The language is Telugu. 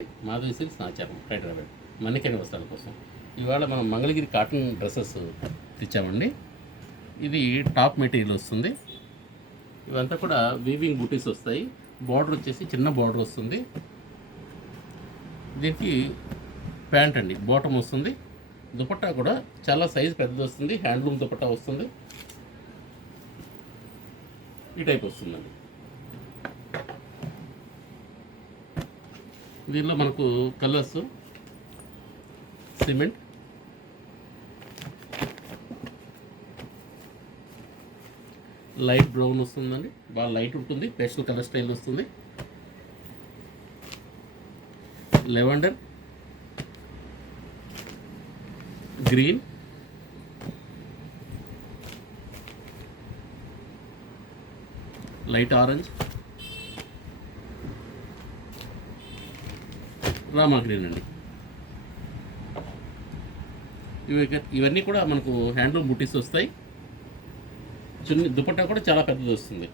మాధవి సిల్క్స్ నాచారం హైదరాబాద్ మన్నికైన వస్త్రాల కోసం ఇవాళ మనం మంగళగిరి కాటన్ డ్రెస్సెస్ తెచ్చామండి. ఇది టాప్ మెటీరియల్ వస్తుంది. ఇవంతా కూడా వీవింగ్ బూటీస్ వస్తాయి. బార్డర్ వచ్చేసి చిన్న బార్డర్ వస్తుంది. దీనికి ప్యాంట్ అండి, బాటమ్ వస్తుంది. దుపట్టా కూడా చాలా సైజ్ పెద్దది వస్తుంది. హ్యాండ్లూమ్ దుపట్టా వస్తుంది. ఈ టైప్ వస్తుందండి. దీనిలో మనకు కలర్స్ సిమెంట్, లైట్ బ్రౌన్ వస్తుందండి, బాగా లైట్ ఉంటుంది. పేస్టల్ కలర్ స్టైల్ వస్తుంది. Lavender, green, light orange, Rama green అండి. ఇవన్నీ కూడా మనకు హ్యాండ్లూమ్ బుటీస్ వస్తాయి. దుపట్టా కూడా చాలా పెద్దది వస్తుంది.